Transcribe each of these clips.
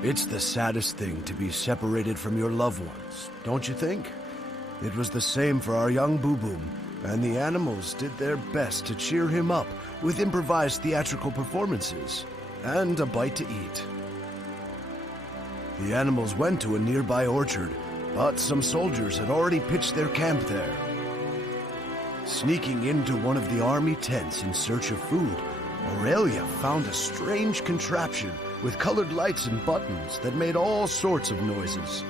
It's the saddest thing to be separated from your loved ones, don't you think? It was the same for our young Boo Boom, and the animals did their best to cheer him up with improvised theatrical performances and a bite to eat. The animals went to a nearby orchard, but some soldiers had already pitched their camp there. Sneaking into one of the army tents in search of food, Aurelia found a strange contraption with colored lights and buttons that made all sorts of noises.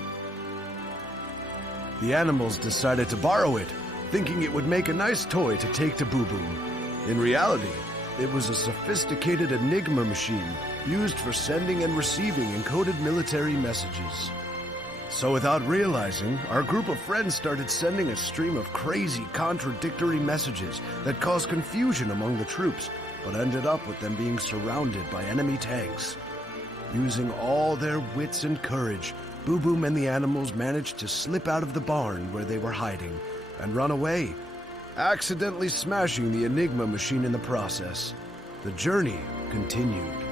The animals decided to borrow it, thinking it would make a nice toy to take to Boo Boom. In reality, it was a sophisticated Enigma machine used for sending and receiving encoded military messages. So without realizing, our group of friends started sending a stream of crazy, contradictory messages that caused confusion among the troops, but ended up with them being surrounded by enemy tanks. Using all their wits and courage, Boo Boom and the animals managed to slip out of the barn where they were hiding and run away, accidentally smashing the Enigma machine in the process. The journey continued.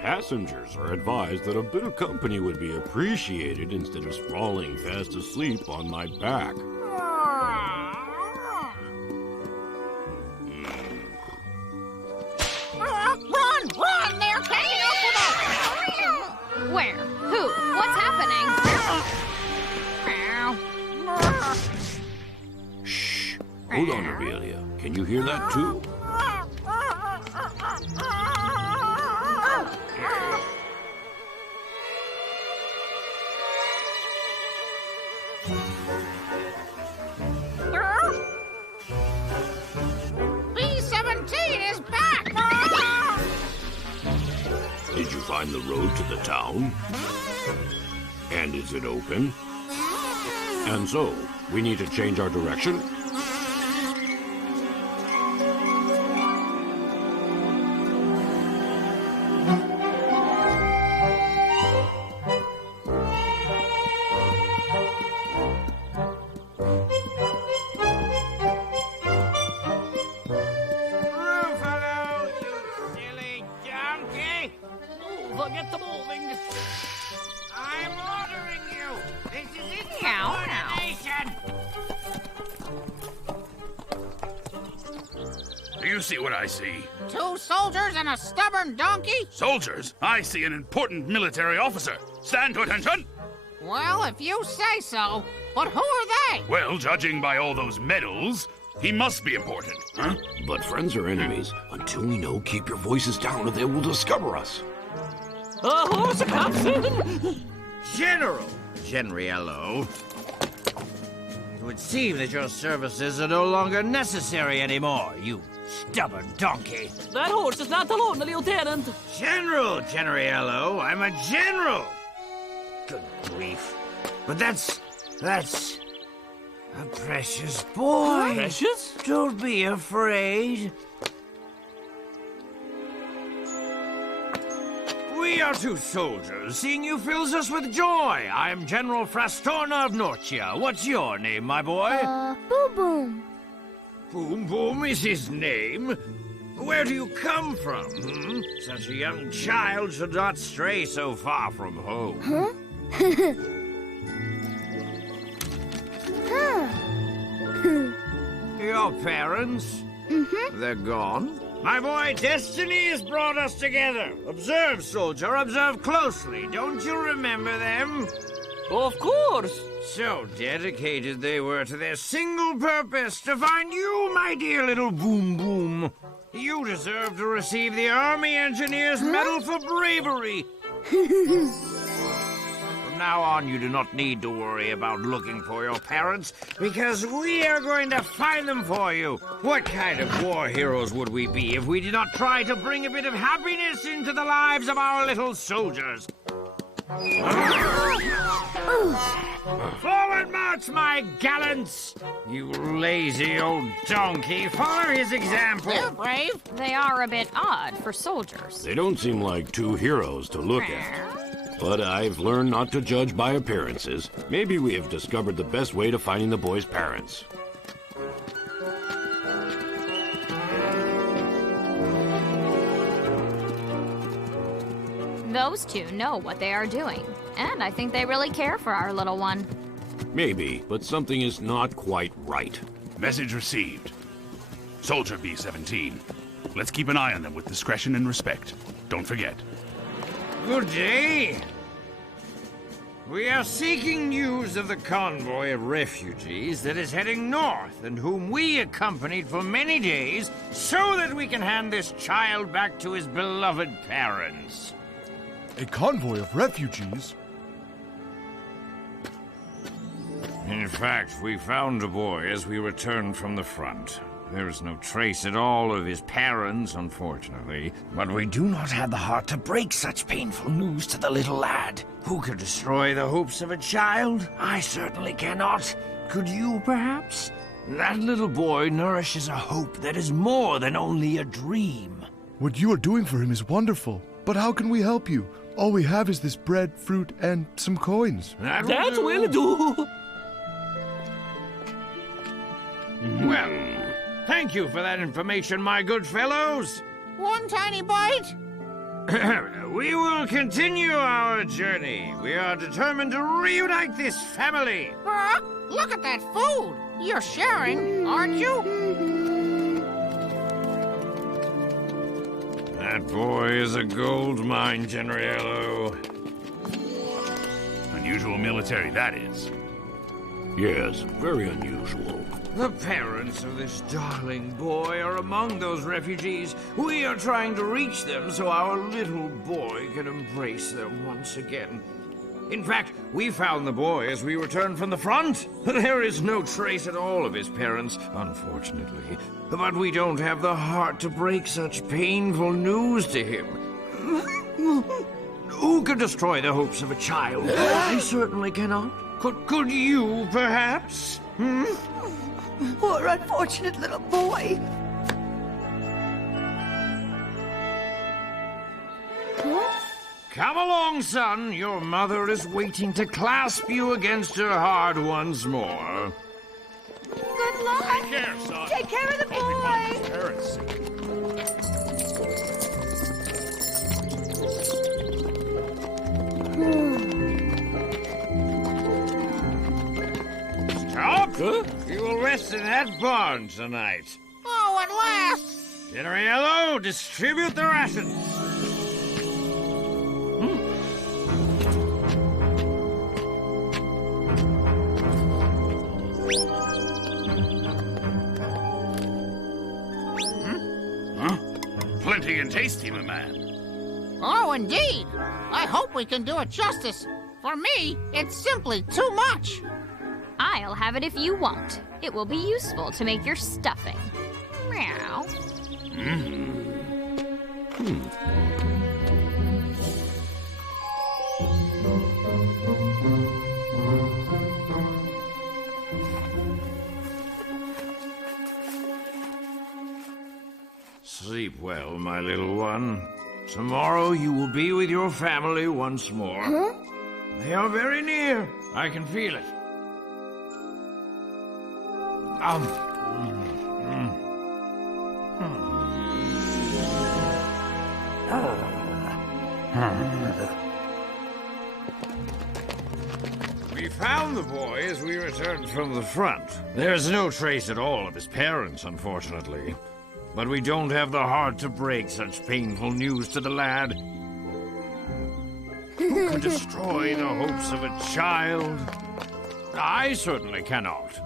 Passengers are advised that a bit of company would be appreciated instead of sprawling fast asleep on my back. Run! They're catching up with us! Where? Who? What's happening? Shh! Hold on, Aurelia. Can you hear that too? B-17 is back! Did you find the road to the town? And is it open? And so, we need to change our direction? Get the moving. I'm ordering you. This is insubordination. Do you see what I see? 2 soldiers and a stubborn donkey? Soldiers? I see an important military officer. Stand to attention. Well, if you say so. But who are they? Well, judging by all those medals, he must be important, huh? But friends or enemies, until we know, keep your voices down or they will discover us. Who's the captain? General Genriello. It would seem that your services are no longer necessary anymore, you stubborn donkey. That horse is not alone, Lieutenant. General Genriello, I'm a general. Good grief. But that's a precious boy. Precious? Don't be afraid. We are 2 soldiers. Seeing you fills us with joy. I'm General Frastorna of Norcia. What's your name, my boy? Boo Boom. Boom Boom is his name? Where do you come from, Such a young child should not stray so far from home. Huh? Your parents? They're gone? My boy, destiny has brought us together. Observe, soldier, observe closely. Don't you remember them? Of course. So dedicated they were to their single purpose, to find you, my dear little Boom Boom. You deserve to receive the Army Engineers Medal for bravery. From now on, you do not need to worry about looking for your parents, because we are going to find them for you. What kind of war heroes would we be if we did not try to bring a bit of happiness into the lives of our little soldiers? Forward march, my gallants! You lazy old donkey, follow his example. They're brave. They are a bit odd for soldiers. They don't seem like two heroes to look at. But I've learned not to judge by appearances. Maybe we have discovered the best way to finding the boy's parents. Those two know what they are doing, and I think they really care for our little one. Maybe, but something is not quite right. Message received. Soldier B-17. Let's keep an eye on them with discretion and respect. Don't forget. Good day. We are seeking news of the convoy of refugees that is heading north and whom we accompanied for many days so that we can hand this child back to his beloved parents. A convoy of refugees? In fact, we found a boy as we returned from the front. There is no trace at all of his parents, unfortunately, but we do not have the heart to break such painful news to the little lad. Who could destroy the hopes of a child? I certainly cannot. Could you, perhaps? That little boy nourishes a hope that is more than only a dream. What you are doing for him is wonderful, but how can we help you? All we have is this bread, fruit, and some coins. That will do. Well, thank you for that information, my good fellows. One tiny bite? We will continue our journey. We are determined to reunite this family. Look at that food. You're sharing, aren't you? That boy is a gold mine, Genriello. Unusual military, that is. Yes, very unusual. The parents of this darling boy are among those refugees. We are trying to reach them so our little boy can embrace them once again. In fact, we found the boy as we returned from the front. There is no trace at all of his parents, unfortunately. But we don't have the heart to break such painful news to him. Who could destroy the hopes of a child? I certainly cannot. Could you, perhaps? Poor unfortunate little boy. Come along, son. Your mother is waiting to clasp you against her heart once more. Good luck. Take care, son. Take care of the boy. Parents. Stop! You will rest in that barn tonight. Oh, at last! Genriello, distribute the rations. Plenty and tasty, my man. Oh, indeed. I hope we can do it justice. For me, it's simply too much. I'll have it if you won't. It will be useful to make your stuffing. Meow. Sleep well, my little one. Tomorrow you will be with your family once more. They are very near. I can feel it. We found the boy as we returned from the front. There's no trace at all of his parents, unfortunately. But we don't have the heart to break such painful news to the lad. Who could destroy the hopes of a child? I certainly cannot.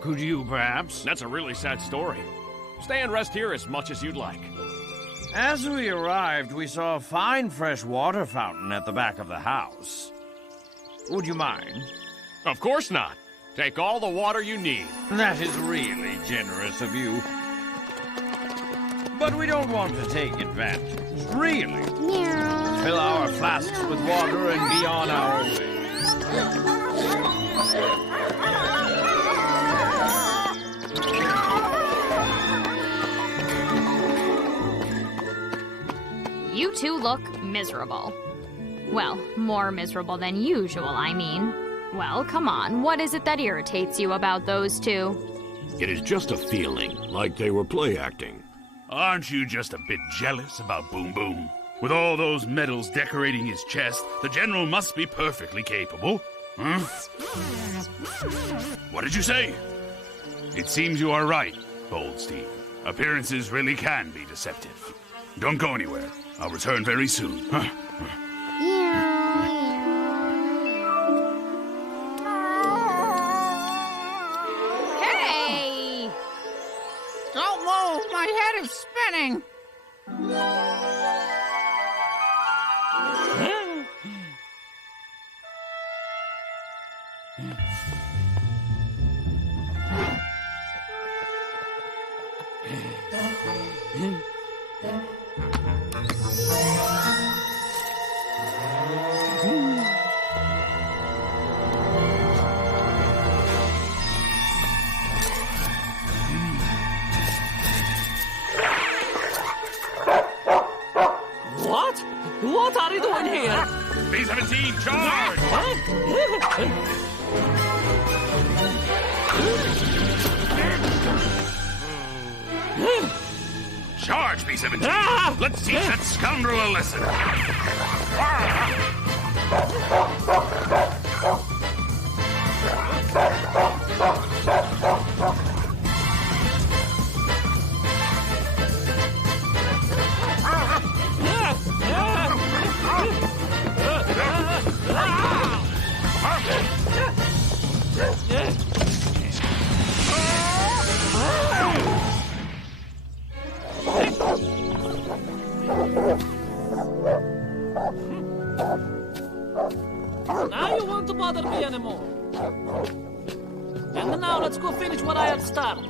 Could you, perhaps? That's a really sad story. Stay and rest here as much as you'd like. As we arrived, we saw a fine fresh water fountain at the back of the house. Would you mind? Of course not. Take all the water you need. That is really generous of you. But we don't want to take advantage, really. Meow. fill our flasks with water and be on our way. You two look miserable. Well, more miserable than usual, I mean. Well, come on, what is it that irritates you about those two? It is just a feeling, like they were play acting. Aren't you just a bit jealous about Boom Boom? With all those medals decorating his chest, the general must be perfectly capable. Huh? What did you say? It seems you are right, Boldsteed. Appearances really can be deceptive. Don't go anywhere. I'll return very soon. Hey! Don't move, my head is spinning. What are you doing here? B-17, charge! Charge, B-17! Ah! Let's teach that scoundrel a lesson! Now you want to bother me anymore. And now let's go finish what I have started.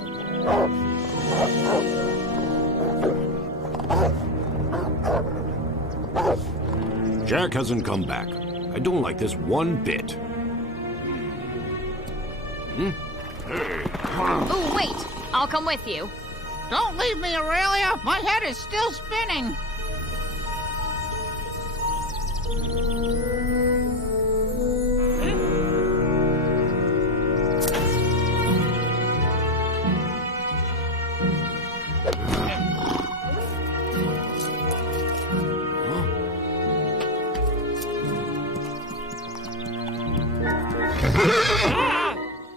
Jack hasn't come back. I don't like this one bit. Ooh, wait! I'll come with you. Don't leave me, Aurelia. My head is still spinning.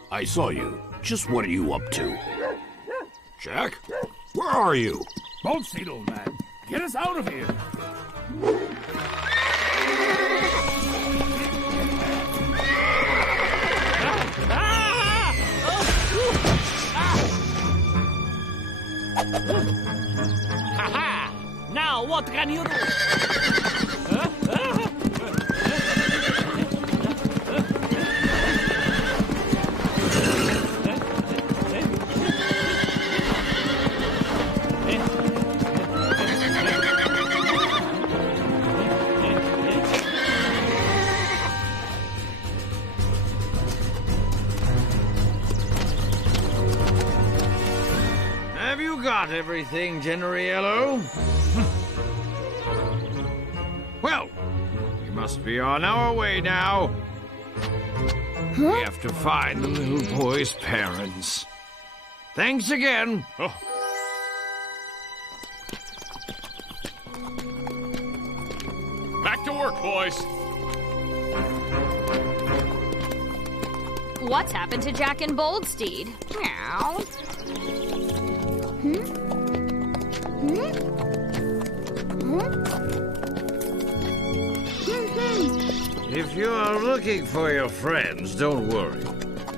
I saw you. Just what are you up to? Jack? Where are you? Boldsteed, old man. Get us out of here. Ha-ha! Now what can you do? Have you got everything, Generiello? Well, we must be on our way now. We have to find the little boy's parents. Thanks again. Oh. Back to work, boys. What's happened to Jack and Boldsteed? Meow. If you are looking for your friends, don't worry.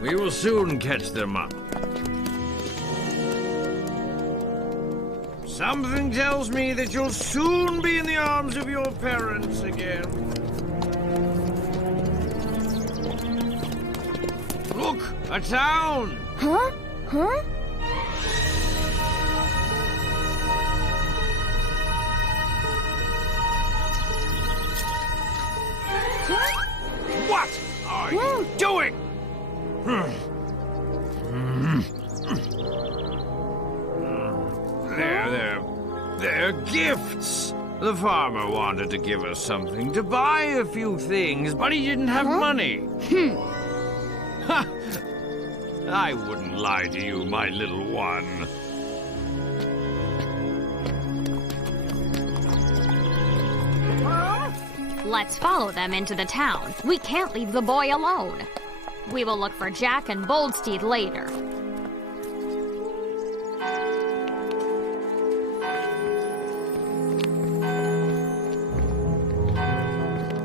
We will soon catch them up. Something tells me that you'll soon be in the arms of your parents again. Look, a town! Huh? Huh? they're gifts. The farmer wanted to give us something to buy a few things, but he didn't have money. Ha! I wouldn't lie to you, my little one. Let's follow them into the town. We can't leave the boy alone. We will look for Jack and Boldsteed later.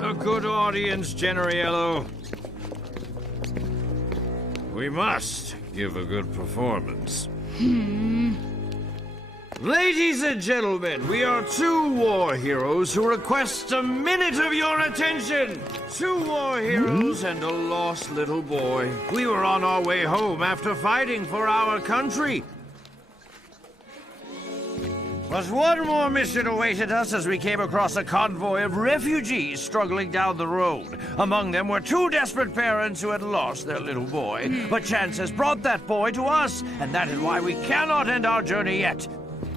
A good audience, Generiello. We must give a good performance. Ladies and gentlemen, we are two war heroes who request a minute of your attention. Two war heroes and a lost little boy. We were on our way home after fighting for our country. But one more mission awaited us as we came across a convoy of refugees struggling down the road. Among them were two desperate parents who had lost their little boy. But chance has brought that boy to us, and that is why we cannot end our journey yet.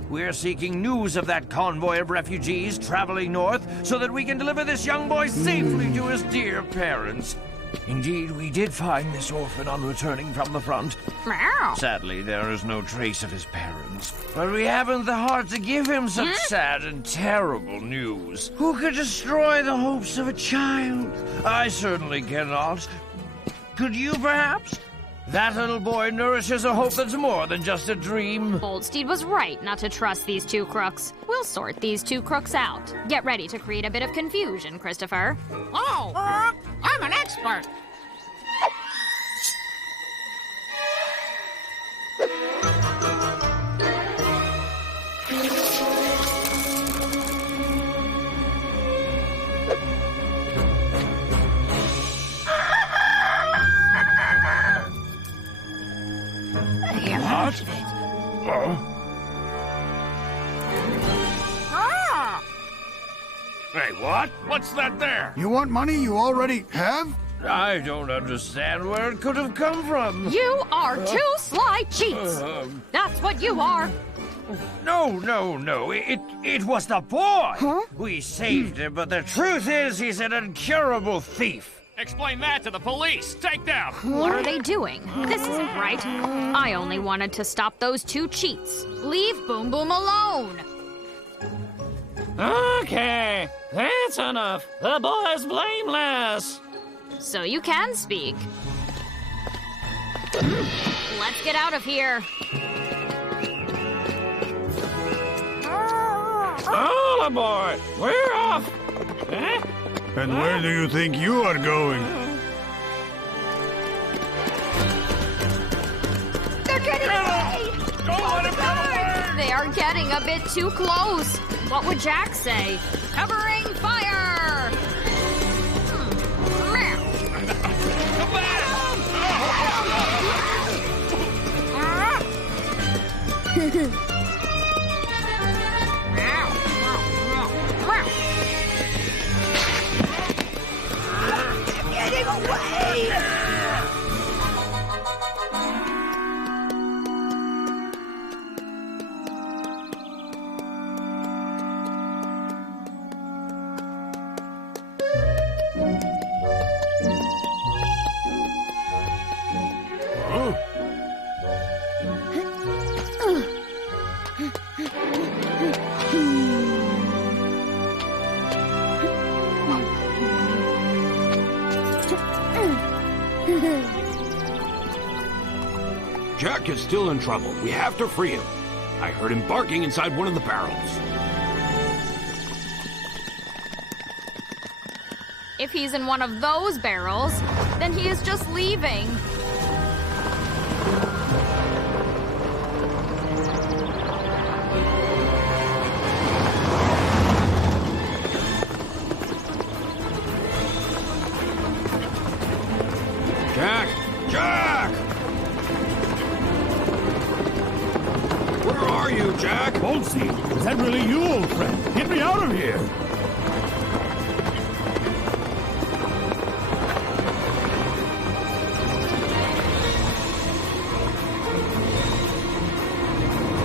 We're seeking news of that convoy of refugees traveling north so that we can deliver this young boy safely to his dear parents. Indeed, we did find this orphan on returning from the front. Sadly, there is no trace of his parents. But we haven't the heart to give him such sad and terrible news. Who could destroy the hopes of a child? I certainly cannot. Could you, perhaps? That little boy nourishes a hope that's more than just a dream. Boldsteed was right not to trust these two crooks. We'll sort these two crooks out. Get ready to create a bit of confusion, Christopher. Oh, I'm an expert. What? Hey, what? What's that there? You want money you already have? I don't understand where it could have come from. You are two sly cheats. That's what you are. No. It was the boy. Huh? We saved him, but the truth is he's an incurable thief. Explain that to the police. Take them. What are they doing? This isn't right. I only wanted to stop those two cheats. Leave Boom Boom alone. Okay, that's enough. The boy's blameless. So you can speak. Let's get out of here. All aboard. We're off. Huh? And where do you think you are going? They're getting away! Don't let him get away! They are getting a bit too close. What would Jack say? Covering fire! Come back! Getting away! Jack is still in trouble. We have to free him. I heard him barking inside one of the barrels. If he's in one of those barrels, then he is just leaving. Jack! Jack! Where are you, Jack? Boldsteed, is that really you, old friend? Get me out of here!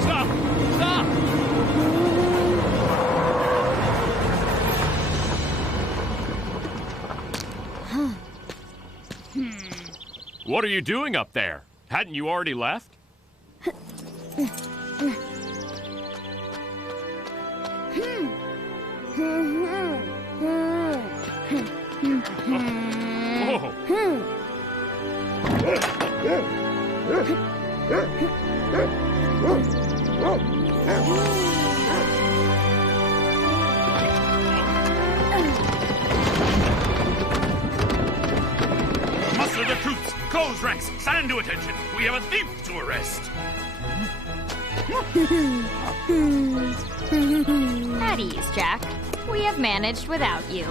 Stop! Stop! What are you doing up there? Hadn't you already left? Muster the troops! Close ranks! Stand to attention! We have a thief to arrest! At ease, Jack. We have managed without you.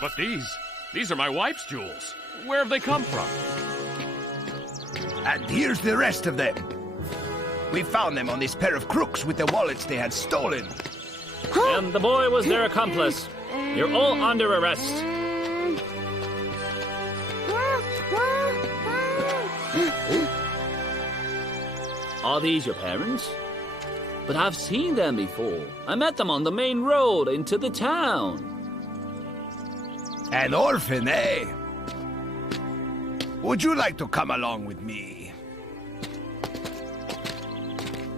But these are my wife's jewels. Where have they come from? And here's the rest of them. We found them on this pair of crooks with the wallets they had stolen. And the boy was their accomplice. You're all under arrest. Are these your parents? But I've seen them before. I met them on the main road into the town. An orphan, eh? Would you like to come along with me?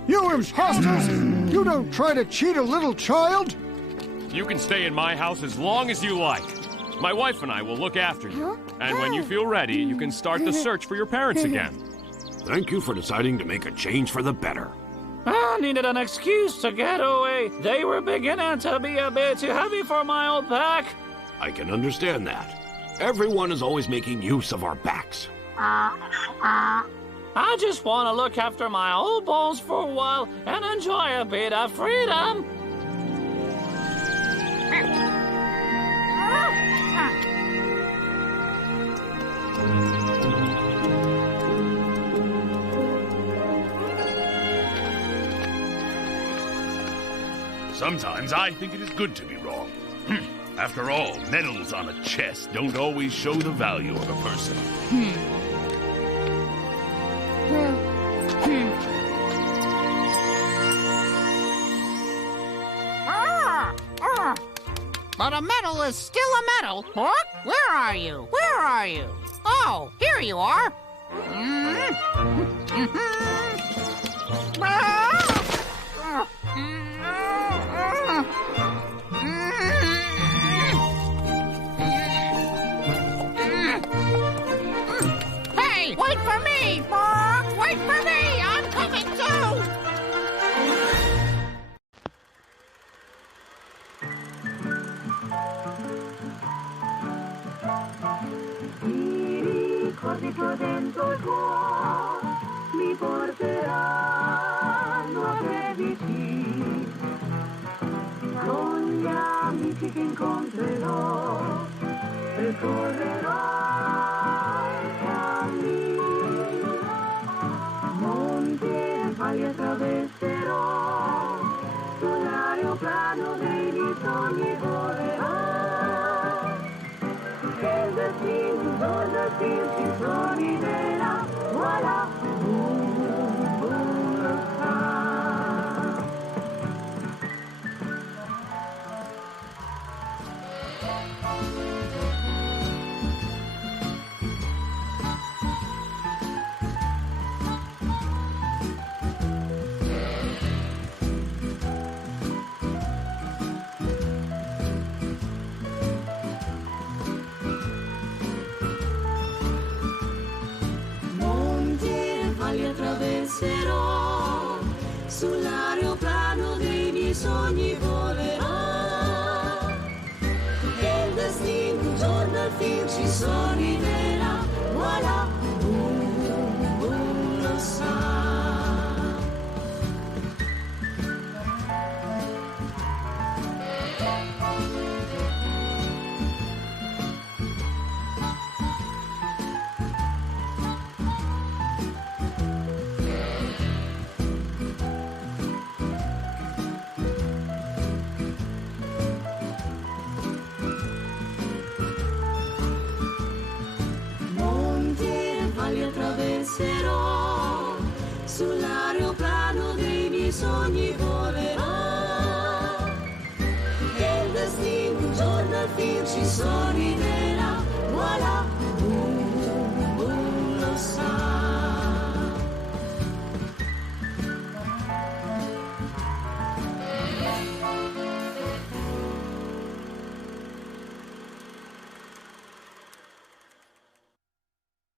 You imposters! You don't try to cheat a little child! You can stay in my house as long as you like. My wife and I will look after you. And when you feel ready, you can start the search for your parents again. Thank you for deciding to make a change for the better. I needed an excuse to get away. They were beginning to be a bit too heavy for my old pack. I can understand that. Everyone is always making use of our backs. I just want to look after my old bones for a while and enjoy a bit of freedom. Sometimes I think it is good to be wrong. After all, medals on a chest don't always show the value of a person. But a medal is still a medal. What? Where are you? Where are you? Oh, here you are. Hey, wait for me! Wait for me! I'm coming too! Codico dentro il cuore mi porteranno a te vicini, con gli amici che incontrerò percorrerò il cammino, monti e valli attraverserò, sull'aeroplano dei miei sogni volerò. El destino ci sorriderà, voilà, lo sa. Attraverserò, sull'aeroplano dei miei sogni volerò, e il destino un giorno al fin ci sorriderà, voilà, lo sa. Attraverserò, sogni volerà. E il destino un giorno al fin ci sorriderà. Voilà.